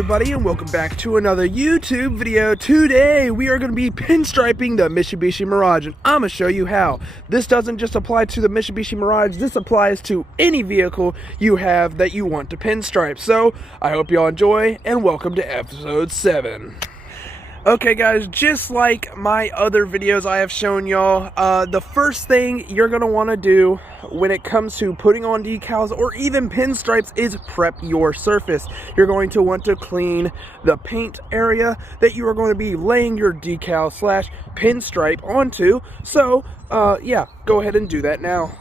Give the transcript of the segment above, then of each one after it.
everybody, and welcome back to another YouTube video. Today we are going to be pinstriping the Misubishi Mirage, and I'm going to show you how. This doesn't just apply to the Misubishi Mirage, this applies to any vehicle you have that you want to pinstripe. So I hope y'all enjoy, and welcome to episode 7. Okay guys, just like my other videos I have shown y'all, the first thing you're going to want to do when it comes to putting on decals or even pinstripes is prep your surface. You're going to want to clean the paint area that you are going to be laying your decal slash pinstripe onto. So yeah, go ahead and do that now.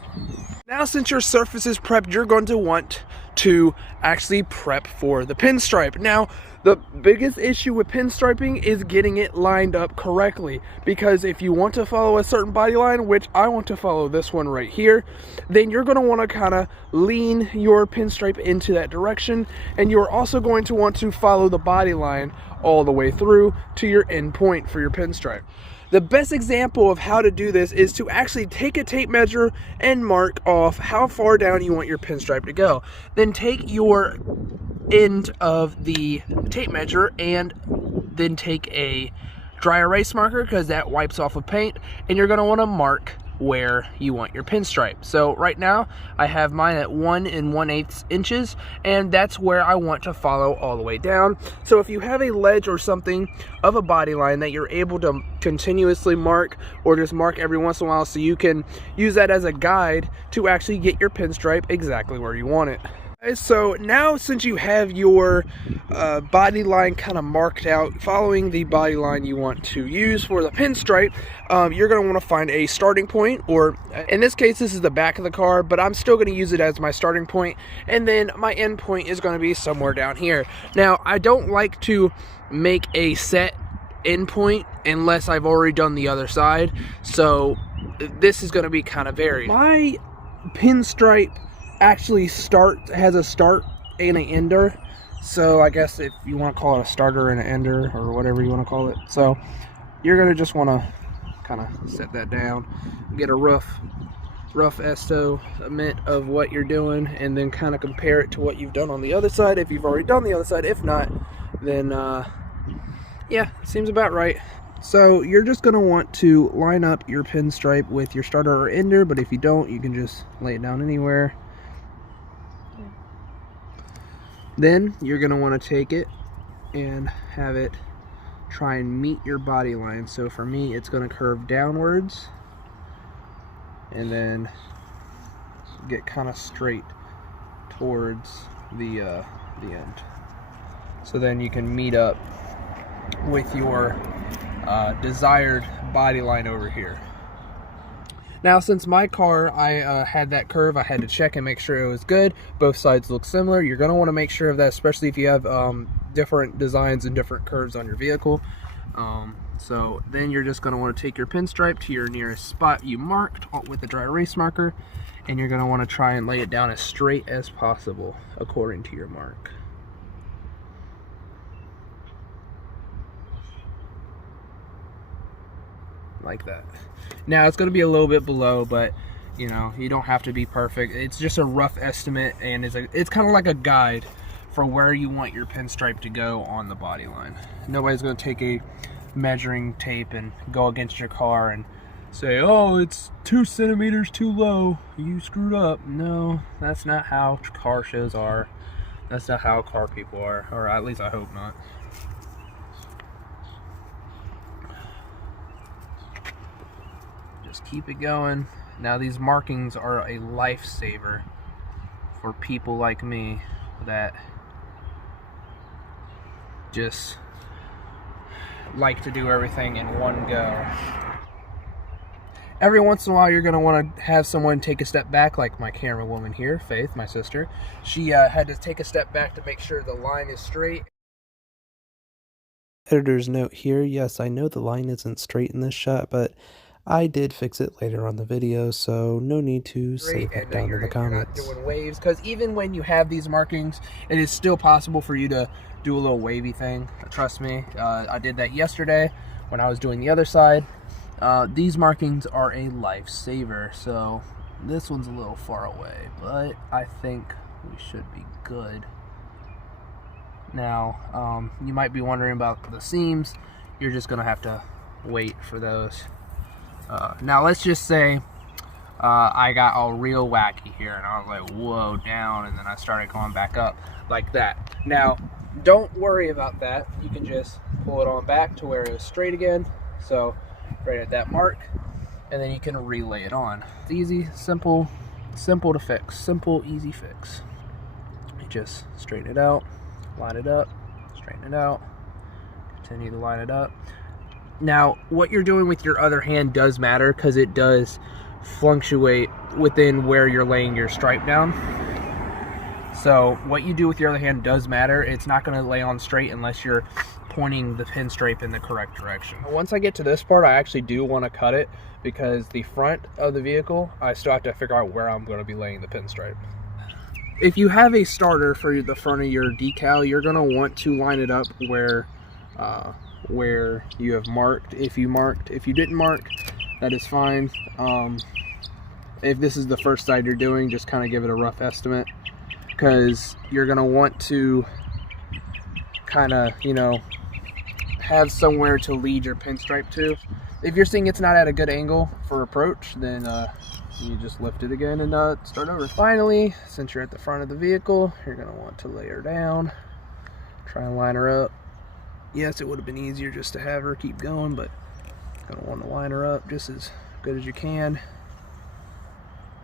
Now since your surface is prepped, you're going to want to actually prep for the pinstripe. Now the biggest issue with pinstriping is getting it lined up correctly, because if you want to follow a certain body line, which I want to follow this one right here, then you're going to want to kind of lean your pinstripe into that direction, and you're also going to want to follow the body line all the way through to your end point for your pinstripe. The best example of how to do this is to actually take a tape measure and mark off how far down you want your pinstripe to go. Then take your end of the tape measure and then take a dry erase marker, because that wipes off with paint, and you're going to want to mark where you want your pinstripe. So right now I have mine at 1 1/8 inches, and that's where I want to follow all the way down. So if you have a ledge or something of a body line that you're able to continuously mark, or just mark every once in a while, so you can use that as a guide to actually get your pinstripe exactly where you want it. So now since you have your body line kind of marked out, following the body line you want to use for the pinstripe, you're going to want to find a starting point, or in this case this is the back of the car, but I'm still going to use it as my starting point, and then my end point is going to be somewhere down here. Now I don't like to make a set end point unless I've already done the other side, so this is going to be kind of varied. My pinstripe actually has a start and an ender, so I guess if you want to call it a starter and an ender, or whatever you want to call it. So you're going to just want to kind of set that down, get a rough estimate of what you're doing, and then kind of compare it to what you've done on the other side, if you've already done the other side. If not, then yeah, seems about right. So you're just going to want to line up your pinstripe with your starter or ender, but if you don't, you can just lay it down anywhere. Then you're going to want to take it and have it try and meet your body line. So for me, it's going to curve downwards and then get kind of straight towards the end. So then you can meet up with your desired body line over here. Now since my car, I had that curve, I had to check and make sure it was good. Both sides look similar. You're going to want to make sure of that, especially if you have different designs and different curves on your vehicle. So then you're just going to want to take your pinstripe to your nearest spot you marked with the dry erase marker, and you're going to want to try and lay it down as straight as possible according to your mark. Like that. Now it's going to be a little bit below, but you know, you don't have to be perfect. It's just a rough estimate, and it's kind of like a guide for where you want your pinstripe to go on the body line. Nobody's going to take a measuring tape and go against your car and say, oh, it's 2 centimeters too low, you screwed up. No, that's not how car shows are. That's not how car people are, or at least I hope not. Just keep it going. Now these markings are a lifesaver for people like me that just like to do everything in one go. Every once in a while you're going to want to have someone take a step back, like my camera woman here, Faith, my sister. She had to take a step back to make sure the line is straight. Editor's note here, yes, I know the line isn't straight in this shot, but I did fix it later on the video, so no need to say that down in the comments. You're not doing waves, because even when you have these markings, it is still possible for you to do a little wavy thing. Trust me, I did that yesterday when I was doing the other side. These markings are a lifesaver, so this one's a little far away, but I think we should be good. Now, you might be wondering about the seams. You're just gonna have to wait for those. Now let's just say I got all real wacky here, and I was like, whoa, down, and then I started going back up like that. Now, don't worry about that. You can just pull it on back to where it's straight again. So right at that mark, and then you can relay it on. It's easy, simple to fix. Simple, easy fix. You just straighten it out, line it up, straighten it out, continue to line it up. Now, what you're doing with your other hand does matter, because it does fluctuate within where you're laying your stripe down. So what you do with your other hand does matter. It's not going to lay on straight unless you're pointing the pinstripe in the correct direction. Once I get to this part, I actually do want to cut it, because the front of the vehicle, I still have to figure out where I'm going to be laying the pinstripe. If you have a starter for the front of your decal, you're going to want to line it up where you have marked. If you didn't mark, that is fine. If this is the first side you're doing, just kind of give it a rough estimate, because you're going to want to kind of, you know, have somewhere to lead your pinstripe to. If you're seeing it's not at a good angle for approach, then you just lift it again and start over. Finally, since you're at the front of the vehicle, you're going to want to lay her down, try and line her up. Yes, it would have been easier just to have her keep going, but you're going to want to line her up just as good as you can,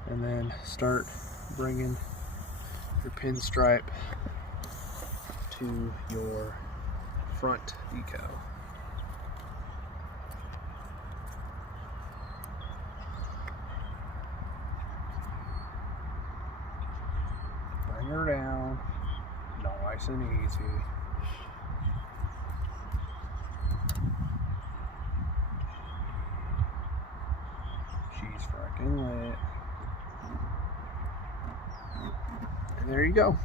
and then start bringing your pinstripe to your front decal. Bring her down, nice and easy. She's frickin' lit. And there you go.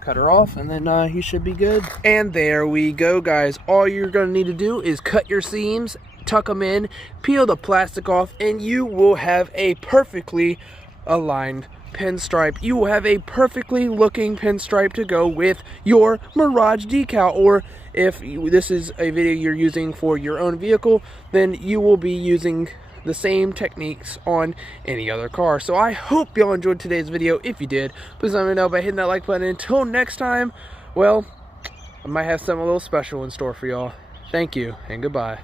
Cut her off, and then you should be good. And there we go, guys. All you're gonna need to do is cut your seams, tuck them in, peel the plastic off, and you will have a perfectly aligned pinstripe. You will have a perfectly looking pinstripe to go with your Mirage decal. Or if this is a video you're using for your own vehicle, then you will be using the same techniques on any other car. So I hope y'all enjoyed today's video. If you did, please let me know by hitting that like button. Until next time, well, I might have something a little special in store for y'all. Thank you and goodbye.